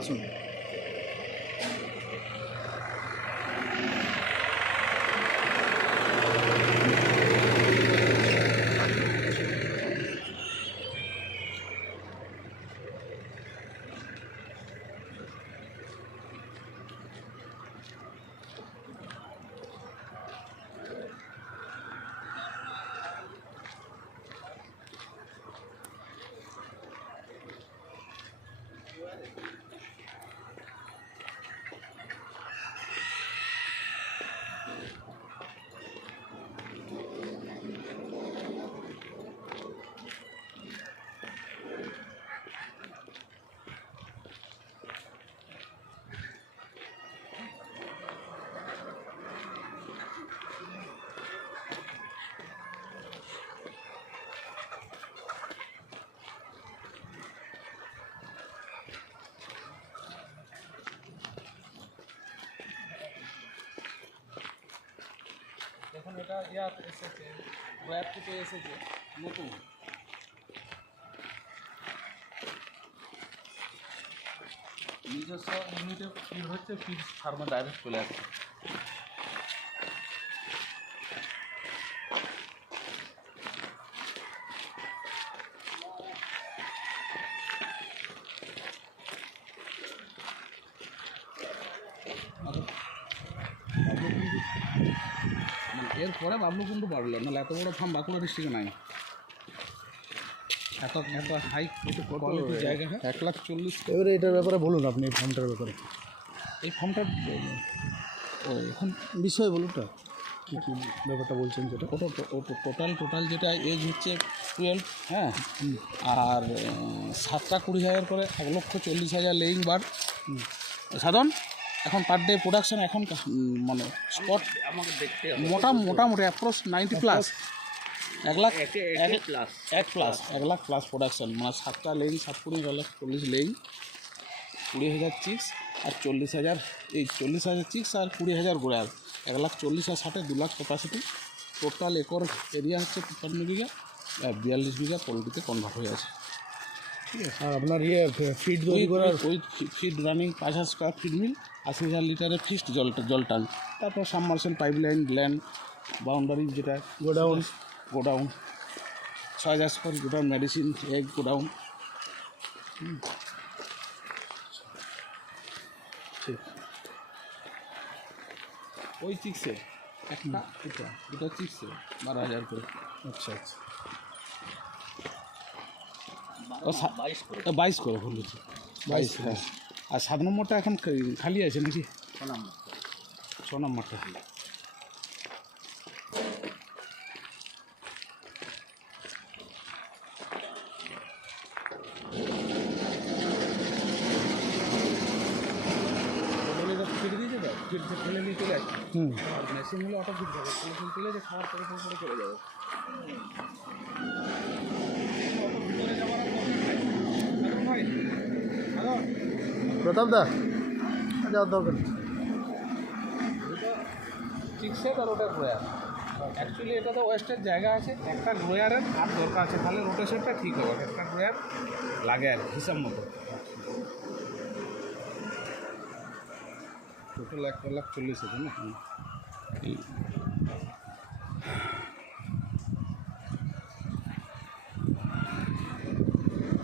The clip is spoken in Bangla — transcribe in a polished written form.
আসুন। এখন এটা ইয়াত এসেছে, ওয়ার থেকে এসেছে নতুন। নিজস্ব ইউনিটে ফিড হচ্ছে, ফিড ফার্মে ডাইরেক্ট চলে আসছে। এরপরে বাবলু কিন্তু বাড়লো, নাহলে এত বড় ফার্ম বাঁকুড়া ডিস্ট্রিক্টে নাই। এত এত হাই কোয়ালিটি জায়গা। 1,40,000। এবারে এটার ব্যাপারে বলুন, আপনি এই ফার্মটার ব্যাপারে। এই ফার্মটার এখন বিষয় বলুন না, কী কী ব্যাপারটা বলছেন যেটা। টোটাল যেটা এজ হচ্ছে 12, হ্যাঁ। আর 7টা 20,000 করে 1,40,000 লেইং বার্ড সাধন। এখন পার ডে প্রোডাকশান এখন মানে স্পট আমাকে দেখতে মোটামুটি অ্যাপ্রক্স 90+। 1,00,000 প্লাস প্রোডাকশান, মানে 7টা লেইং 7-20 1,40,000 লেইং, 20,000 চিক্স আর 40,000, এই 40,000 চিক্স আর 20,000 গোড়ার, 1,40,000 আর 60 2 lakh capacity. Total acre area হচ্ছে 55 বিঘা, 42 বিঘা পোলট্রিতে কনভার্ট হয়ে আছে। ঠিক আছে। আর আপনার ফিড তৈরি করার ওই feed running 5,000 square feet mill, 80,000 লিটারের ফিক্সড জল ট্যাঙ্ক, তারপর সাবমার্শাল পাইপলাইন, গ্ল্যান্ড, বাউন্ডারি যেটা godown 6,000 square godown, medicine, egg godown. ঠিক। ওই চিক্সে একটা দুটো চিক্সে 12,000 করে। আচ্ছা আচ্ছা। 22 করে ভুল হচ্ছে, 22। হ্যাঁ। আর 7 নম্বরটা এখন খালি আছে নাকি? 6 নম্বরটা খালি। ফিট দিয়েছে তো, ফিট ফেলে নিয়ে চলে আসছে। আর মেশিন হলে অটো ফিট যাবে, ফেলে তুলে যে খাওয়ার পরে চলে যাবে। প্রতাপ দা যাওয়ার দরকার নেই। চিক্সের আর ওটা গ্রোয়ার। অ্যাকচুয়ালি এটা তো ওয়েস্টের জায়গা আছে, একটা গ্রোয়ারের আর দরকার আছে, তাহলে রোটেশনটা ঠিক হবে। একটা গ্রোয়ার লাগে আর হিসাব মতো। টোটাল 1,40,000 না।